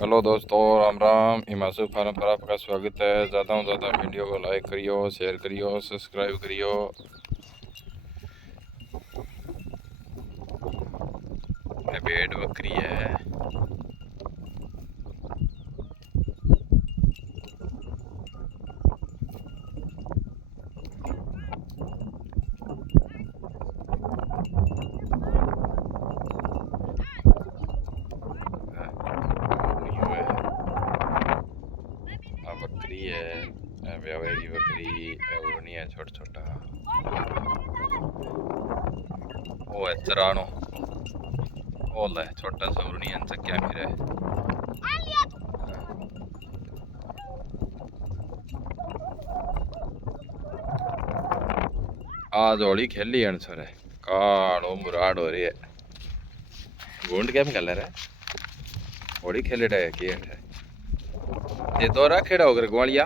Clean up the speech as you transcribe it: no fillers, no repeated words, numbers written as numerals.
Hello दोस्तों, Ram Ram. Himanshu farm पर आपका स्वागत है। ज़्यादा से ज़्यादा वीडियो को लाइक करियो, शेयर करियो, सब्सक्राइब करियो। ये भेड़ बकरी है। बकरी है, ब्यावेगी बकरी उड़नी है। छोटा छोटा वो है चरानो। वो है छोटा सा उड़नी है, क्या फिर आज होली खेली अनसर है। कालो मुराड हो रही है। गोंड क्या में कलर है। होली खेले है कि ये दो राखेड़ा होकर ग्वालिया